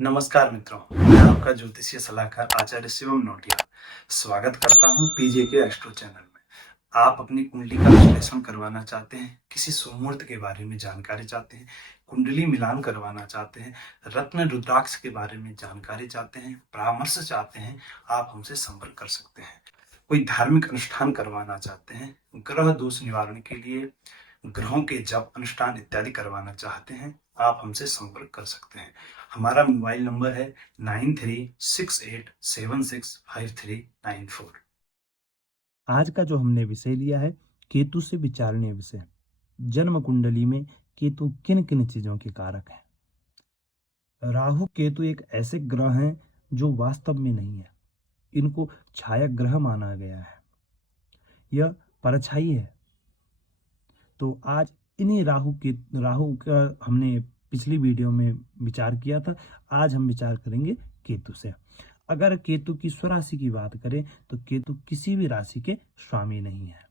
नमस्कार मित्रों, मैं आपका ज्योतिषीय सलाहकार आचार्य शिवम नोटियाल स्वागत करता हूं पीजे के एस्ट्रो चैनल में। आप अपनी कुंडली का विश्लेषण करवाना चाहते हैं, किसी शुभ के बारे में जानकारी चाहते हैं, कुंडली मिलान करवाना चाहते हैं, रत्न रुद्राक्ष के बारे में जानकारी चाहते हैं, परामर्श चाहते हैं, आप हमसे संपर्क कर सकते हैं। कोई धार्मिक अनुष्ठान करवाना चाहते हैं, ग्रह दोष निवारण के लिए ग्रहों के जप अनुष्ठान इत्यादि करवाना चाहते हैं, आप हमसे संपर्क कर सकते हैं। हमारा मोबाइल नंबर है 9368765394। आज का जो हमने विषय लिया है केतु से विचारणीय विषय। जन्म कुंडली में केतु किन किन चीजों के कारक है। राहु केतु एक ऐसे ग्रह हैं जो वास्तव में नहीं है, इनको छाया ग्रह माना गया है, यह परछाई है। तो आज इन्हीं राहु का हमने पिछली वीडियो में विचार किया था। आज हम विचार करेंगे केतु से। अगर केतु की स्वराशि की बात करें तो केतु किसी भी राशि के स्वामी नहीं है।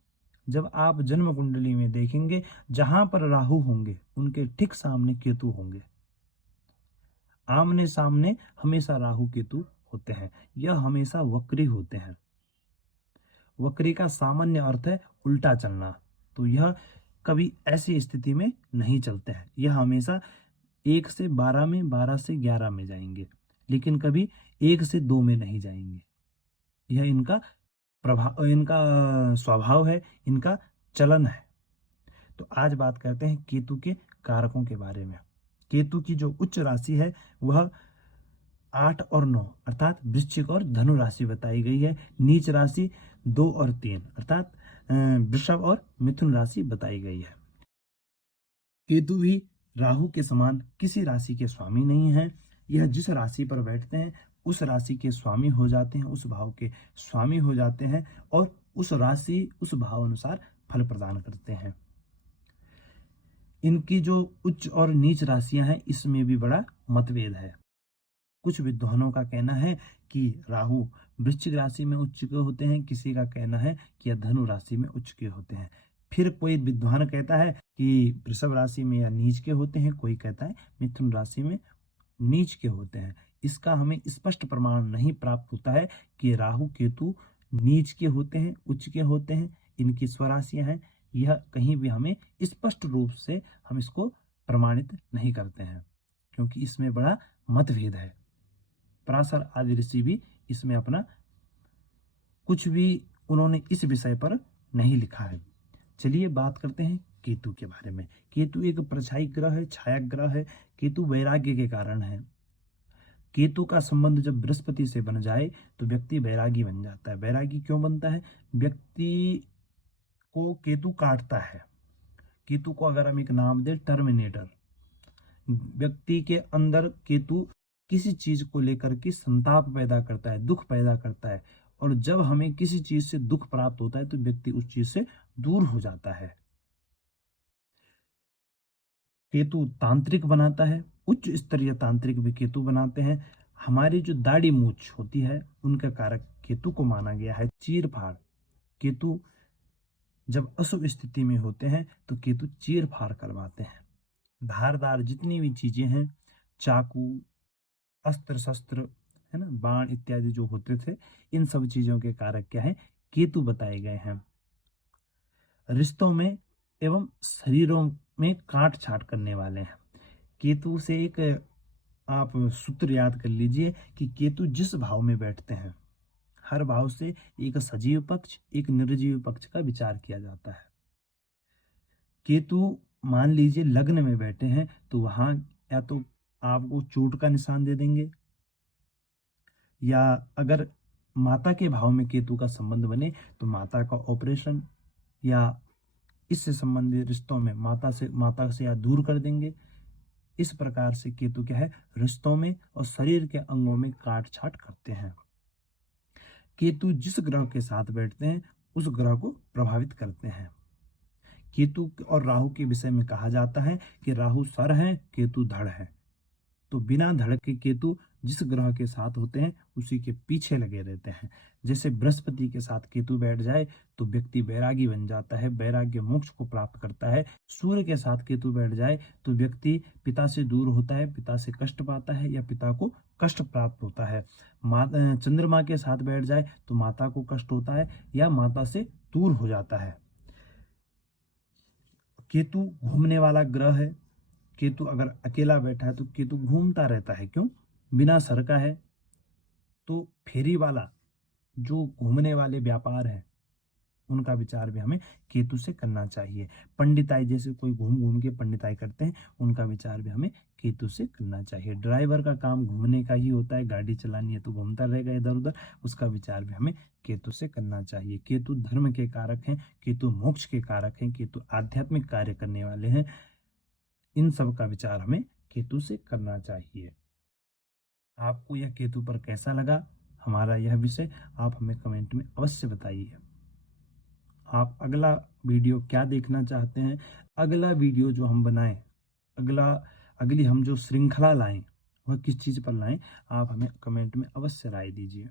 जब आप जन्म कुंडली में देखेंगे, जहां पर राहु होंगे उनके ठीक सामने केतु होंगे। आमने सामने हमेशा राहु केतु होते हैं। यह हमेशा वक्री होते हैं। वक्री का सामान्य अर्थ है उल्टा चलना। तो यह कभी ऐसी स्थिति में नहीं चलते हैं। यह हमेशा 1 से 12 में, 12 से 11 में जाएंगे, लेकिन कभी 1 से 2 में नहीं जाएंगे। यह इनका स्वभाव है, इनका चलन है। तो आज बात करते हैं केतु के कारकों के बारे में। केतु की जो उच्च राशि है वह 8 और 9 अर्थात वृश्चिक और धनु राशि बताई गई है। नीच राशि 2 और 3 अर्थात वृषभ और मिथुन राशि बताई गई है। केतु भी राहु के समान किसी राशि के स्वामी नहीं है। यह जिस राशि पर बैठते हैं उस राशि के स्वामी हो जाते हैं, उस भाव के स्वामी हो जाते हैं और उस राशि उस भाव अनुसार फल प्रदान करते हैं। इनकी जो उच्च और नीच राशियां हैं इसमें भी बड़ा मतभेद है। कुछ विद्वानों का कहना है कि राहु वृश्चिक राशि में उच्च के होते हैं, किसी का कहना है कि यह धनु राशि में उच्च के होते हैं। फिर कोई विद्वान कहता है कि वृषभ राशि में या नीच के होते हैं, कोई कहता है मिथुन राशि में नीच के होते हैं। इसका हमें स्पष्ट प्रमाण नहीं प्राप्त होता है कि राहु केतु नीच के होते हैं, उच्च के होते हैं, इनकी स्वराशियां हैं। यह कहीं भी हमें स्पष्ट रूप से हम इसको प्रमाणित नहीं करते हैं, क्योंकि इसमें बड़ा मतभेद है। पराशर आदि ऋषि भी इसमें अपना कुछ भी उन्होंने इस विषय पर नहीं लिखा है। चलिए बात करते हैं केतु के बारे में। केतु एक परछाई ग्रह है, छाया ग्रह है। केतु वैराग्य के कारण है। केतु का संबंध जब बृहस्पति से बन जाए तो व्यक्ति वैरागी बन जाता है। वैरागी क्यों बनता है? व्यक्ति को केतु काटता है। केतु को अगर हम एक नाम दें टर्मिनेटर। व्यक्ति के अंदर केतु किसी चीज को लेकर के संताप पैदा करता है, दुख पैदा करता है, और जब हमें किसी चीज से दुख प्राप्त होता है तो व्यक्ति उस चीज से दूर हो जाता है। केतु तांत्रिक बनाता है। उच्च स्तरीय तांत्रिक भी केतु बनाते हैं। हमारी जो दाढ़ी मूछ होती है उनका कारक केतु को माना गया है। चीर फाड़, केतु जब अशुभ स्थिति में होते हैं तो केतु चीर फाड़ करवाते हैं। धारदार जितनी भी चीजें हैं, चाकू, अस्त्र शस्त्र, है ना, बाण इत्यादि जो होते थे, इन सब चीजों के कारक क्या है? केतु बताए गए हैं। रिश्तों में एवं शरीरों में काट छाट करने वाले हैं। केतु से एक आप सूत्र याद कर लीजिए कि केतु जिस भाव में बैठते हैं, हर भाव से एक सजीव पक्ष एक निर्जीव पक्ष का विचार किया जाता है। केतु मान लीजिए लग्न में बैठे हैं तो वहां या तो आपको चोट का निशान दे देंगे, या अगर माता के भाव में केतु का संबंध बने तो माता का ऑपरेशन या इससे संबंधित रिश्तों में माता से या दूर कर देंगे। इस प्रकार से केतु क्या है? रिश्तों में और शरीर के अंगों में काट छाट करते हैं। केतु जिस ग्रह के साथ बैठते हैं उस ग्रह को प्रभावित करते हैं। केतु और राहु के विषय में कहा जाता है कि राहु सर है, केतु धड़ है। तो बिना धड़क के केतु जिस ग्रह के साथ होते हैं उसी के पीछे लगे रहते हैं। जैसे बृहस्पति के साथ केतु बैठ जाए तो व्यक्ति बैरागी बन जाता है, वैराग्य मोक्ष को प्राप्त करता है। सूर्य के साथ केतु बैठ जाए तो व्यक्ति पिता से दूर होता है, पिता से कष्ट पाता है या पिता को कष्ट प्राप्त होता है। चंद्रमा के साथ बैठ जाए तो माता को कष्ट होता है या माता से दूर हो जाता है। केतु घूमने वाला ग्रह है। केतु अगर अकेला बैठा है तो केतु घूमता रहता है, क्यों? बिना सर का है। तो फेरी वाला जो घूमने वाले व्यापार है उनका विचार भी हमें केतु से करना चाहिए। पंडिताई, जैसे कोई घूम घूम के पंडिताई करते हैं, उनका विचार भी हमें केतु से करना चाहिए। ड्राइवर का काम घूमने का ही होता है, गाड़ी चलानी है तो घूमता रहेगा इधर उधर, उसका विचार भी हमें केतु से करना चाहिए। केतु धर्म के कारक हैं, केतु मोक्ष के कारक हैं, केतु आध्यात्मिक कार्य करने वाले हैं। इन सब का विचार हमें केतु से करना चाहिए। आपको यह केतु पर कैसा लगा हमारा यह विषय, आप हमें कमेंट में अवश्य बताइए। आप अगला वीडियो क्या देखना चाहते हैं, अगला वीडियो जो हम बनाएं, अगली हम जो श्रृंखला लाएं वह किस चीज़ पर लाएं, आप हमें कमेंट में अवश्य राय दीजिए।